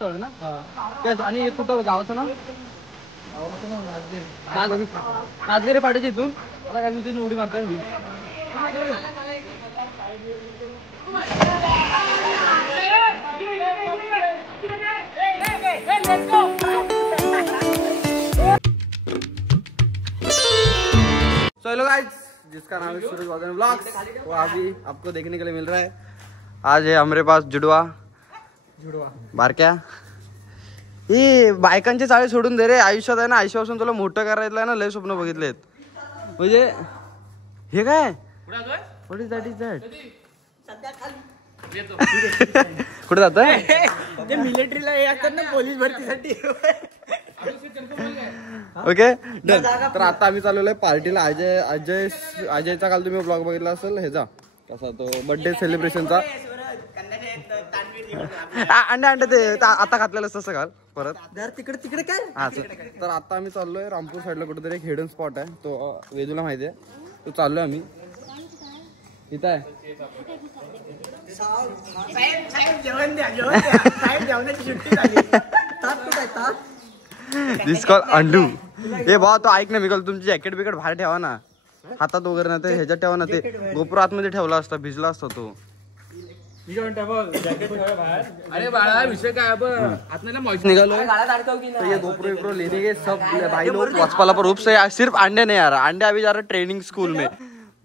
ना आणि कुठं गावाचं ना नाचगेरे पाट्याच्या इथून आता काय तिथून उडी मारताय मी. चलो गाइस, जिसका नाम है सूरज वादन व्लॉग्स, वो अभी आपको देखने के लिए मिल रहा है. आज है हमारे पास जुडवा बारक्या. ही बायकांचे चाळे सोडून दे रे. आयुष्यात आहे ना, आयुष्यापासून तुला मोठं करायचं आहे ना, लय स्वप्न बघितलेत. म्हणजे हे काय व्हॉट इज दॅट कुठे जातोय ते मिलिटरीला येतात ना पोलीस भरतीसाठी. Okay done. तर आता आम्ही चालवलोय पार्टीला. अजयचा काल तुम्ही ब्लॉग बघितला असेल ह्याचा, कसा तो बर्थडे सेलिब्रेशनचा. अंडे ते आता घातलेलं तसं काल परत तिकडे काय. हा तर आता आम्ही चाललोय रामपूर साईडला कुठेतरी एक हिडन स्पॉट आहे, तो वेदूला माहिती आहे. तो चाललोय आम्ही इथं आहे. दिस कॉल अंडू. हे भावा तो ऐक ना, मी कल तुमची जॅकेट बिकेट बाहेर ठेवा ना, हातात वगैरे ना, ते ह्याच्यात ठेवा ना. ते गोपुर आतमध्ये ठेवला असता, भिजला असता तो. अरे बाळा विषय काय निकालो ये गोप्रो विप्रो लेने के सब भाई लोग वचपाला पर रूप से. सिर्फ अंडे नहीं आ रहा, अंडे अभी जा रहा ट्रेनिंग स्कूल में.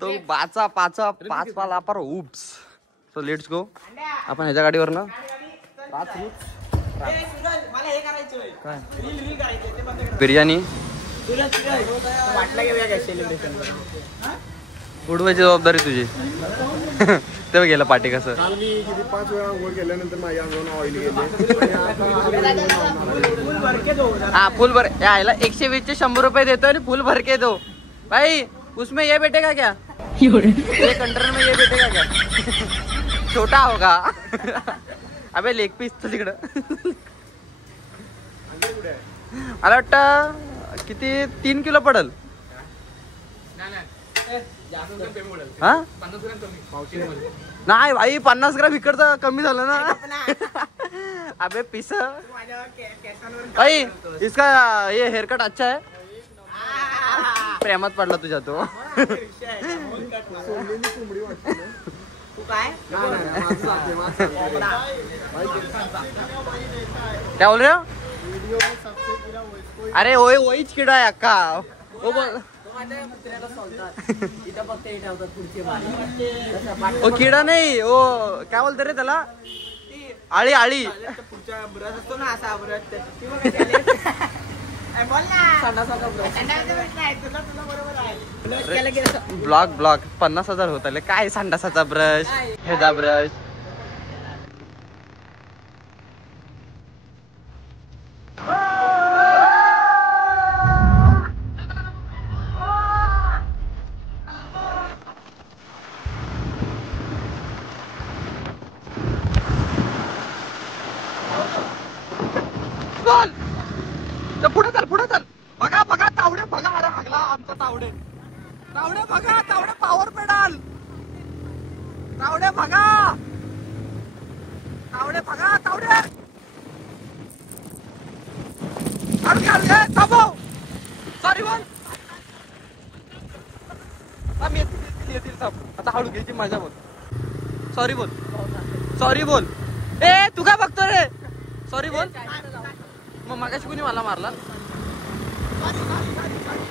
तो पाचा पाला पर उप्स. So let's go. आपण ह्याच्या गाडीवर ना बिर्याणी उडवायची जबाबदारी तुझी. तेव्हा गेला पाठी कसं. 5 वेळा अंघोळ केल्यानंतर माझ्या अंगावर ऑइल गेले. हाँ फुल भर यायला 120 चे 100 रुपये देतो आणि फुल भर के दो भाई. उसमें ये बैठेगा क्या, ये कंटेनर में ये बैठेगा क्या. छोटा होगा. अबे लेग पीस तो तिकडं. मला वाटतं किती 3 किलो पडल. हा नाही भाई 50 ग्राम इकडचं कमी झालं ना. अबे पिस भाई, इसका ये हेअरकट अच्छा है. प्रेमात पडला तुझ्या तो. क्या बोल रहे हो. अरे वहीच किडा आहे अक्का. वो बोल ओ किडा नाही, ओ काय बोलतो रे त्याला, आळी आळी. ब्रश असतो ना असा ब्रश. ब्लॉग 50,000 होत आले. काय संडासाचा ब्रश, ह्याचा ब्रश. पुढे चल बघा तावडे बघा. अरे हगला आमचा तावडे बघा. तावडे पॉवर पेडाल. तावडे बघा. थांबव. सॉरी बोल. येतील आता हळू घ्यायची मजा बोल. सॉरी बोल. ए तू काय बघतो रे. सॉरी बोल. मग मागाशी कुणी मला मारला.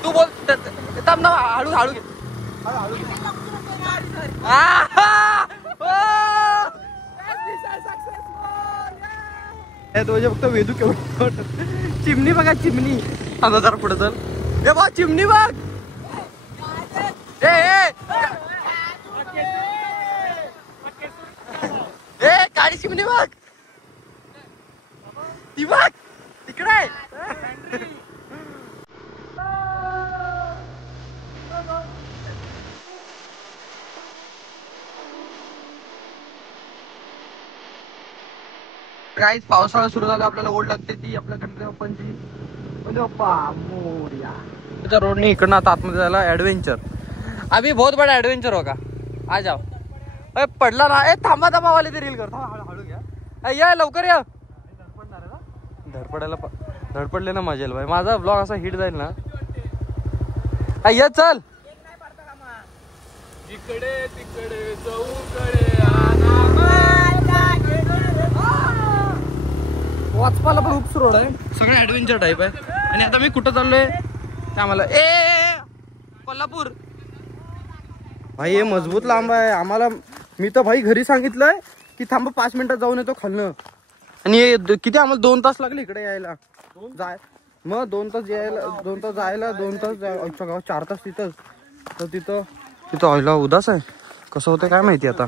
तू बोल. थांब ना, हळू घे. तुझे फक्त वेदू केवढ. चिमणी बघा चिमणी. आता जरा पुढे चल. ए बा चिमणी बघ. ए काळी चिमणी बघ. ती बघ तिकडे. काहीच पावसाळा सुरू झाला, आपल्याला ओढ लागते ती आपल्या गणपती बाप्पांची. मोरया रोडने इकडनं आता आतमध्ये जायला ऍडव्हेंचर. अभी बहुत बडा ऍडव्हेंचर होगा. आ जाओ. पडला ना. ए थांबा वाले ते रील कर. हळू घ्या. या लवकर या. पडणार आहे ना. धडपडले ना मजा येईल भाई. माझा ब्लॉग असा हिट जाईल ना. ये चल इकडे तिकडे चौकडे वाचपाला पण उपस रोड आहे. सगळं ऍडव्हेंचर टाईप आहे. आणि आता मी कुठं चाललोय ते आम्हाला कोल्हापूर भाई. हे मजबूत लांब आहे आम्हाला. मी तर भाई घरी सांगितलंय की थांब 5 मिनिटात जाऊन येतो खालनं. आणि किती आम्हाला 2 तास लागले इकडे यायला. मग 2 तास यायला, 2 तास जायला, 2 तास गावात 4 तास तिथंच. तर तिथं ऑइला उदास आहे. कसं होतं काय माहिती आता.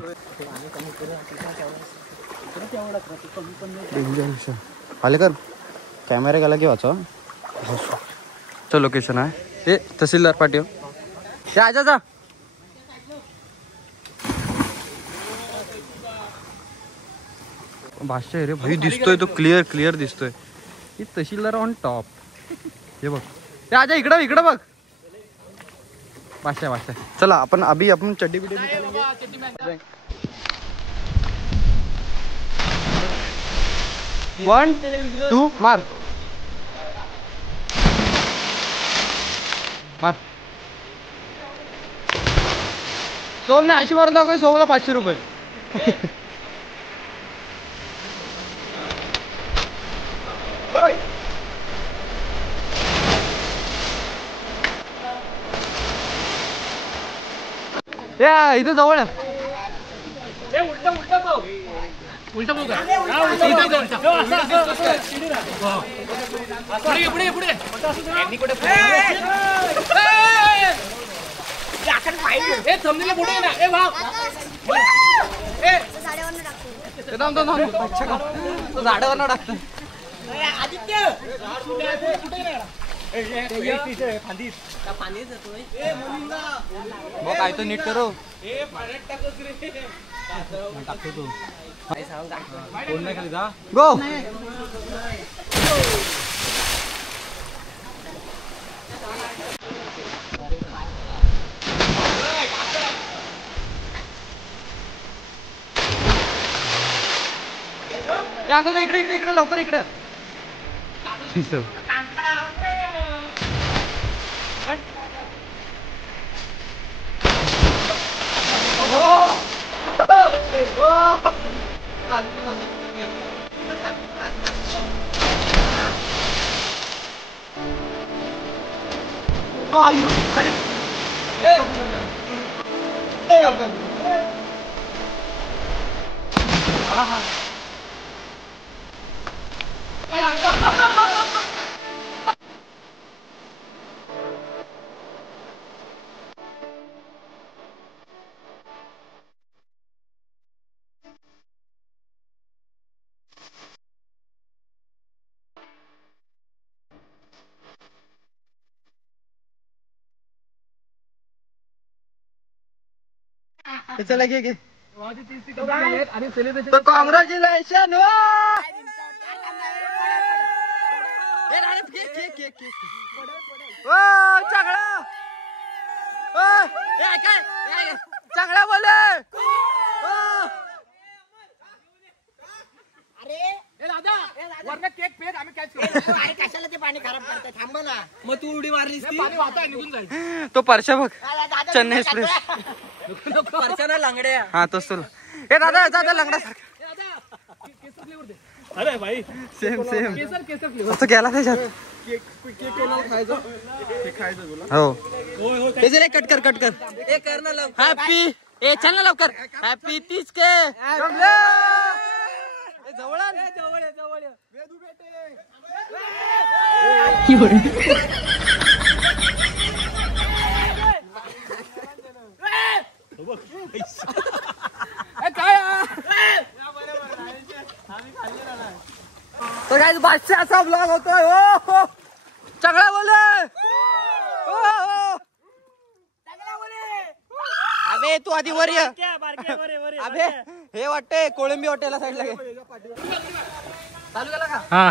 आले कर कॅमेरा गेला की वाचा. च लोकेशन आहे हे तहसीलदार पाटील. हे आजा जा. भाष्य रे भाई दिसतोय तो क्लिअर दिसतोय. ही तहसीलदार ऑन टॉप. हे बघ हे आजा इकडं बघ. भाषा चला आपण चड्डी बिड्डी निकालेंगे. 1 2 मार. सोल ने 80 मारून दाखव. सोला 500 रुपये. या इथं जवळ आहे. झाडावर टाकतो. काय तो नीट करो. गो इकडे लवकर इकडे. चला घे तो कॉंग्रॅच्युलेशन. चांगला बोले. वरनं केक पेट आम्ही कॅच करू. अरे कशाला ते पाणी खराब करते. थांब ना. मग तू उडी मारलीस पाणी वाहता निघून जाईल. तो परशा बघ चेन्नई एक्सप्रेस. परशा लंगड्या. हा तोच तुला. हे दादा जा लंगडा सारखा. अरे भाई सेम केसर फ्लेवर असं केला त्याच्यात. हो त्याचे कट कर. हे कर ना लवकर. हॅपी चल ना लवकर. हॅपी 30 के. जवळ तो काय बादशाहचा ब्लॉग होतोय. हो चांगला बोले. अबे तू आधी वर ये. अबे हे वाटते कोळंबी हॉटेलला साईडला गे. चालू केला का. हा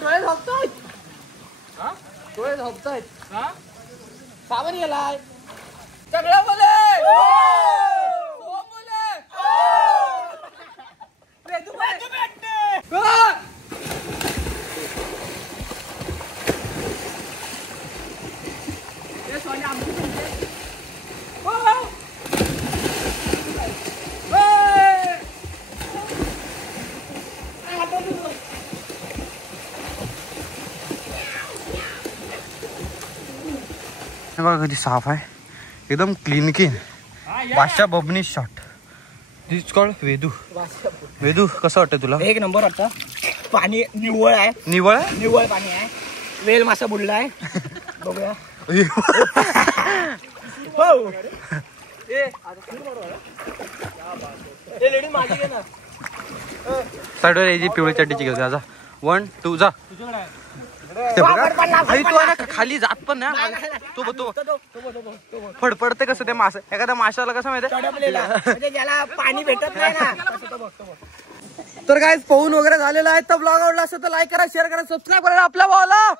डोळे झोपतोय. डोळे झोपतायत. सावन गेलाय सगळं बोले बघा कधी साफ आहे एकदम क्लीन क्लीन. बादशाह बबनी शॉट. दिस कॉल्ड वेदू. वेदू कसं वाटतं तुला? एक नंबर वाटतं. पाणी निव्वळ आहे. निवळ निव्वळ पाणी आहे. वेल मासा बुडलाय. बघूया. साईडवर याची पिवळी चड्डीची घेऊ जा. 1 2 जा. तू आहे ना खाली जात पण ना. तो फडफडते कसं ते मासे. एखाद्या माशाला कसं माहिती ज्याला पाणी भेटत नाही ना. तर काय पाहून वगैरे झालेलं आहे. तर ब्लॉग आवडला असेल तर लाईक करा, शेअर करा, सबस्क्राईब करा आपल्या भावाला.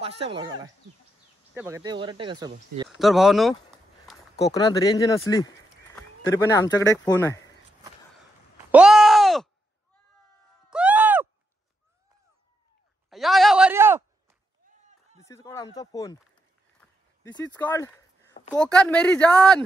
बादशाह ब्लॉग आला ते बघा ते वरटे कसं बघ. तर भावानो कोकणात रेंज नसली तरी पण आमच्याकडे एक फोन आहे. ओ या वर या. दिस इज कॉल्ड आमचा फोन. दिस इज कॉल्ड कोकण मेरी जान.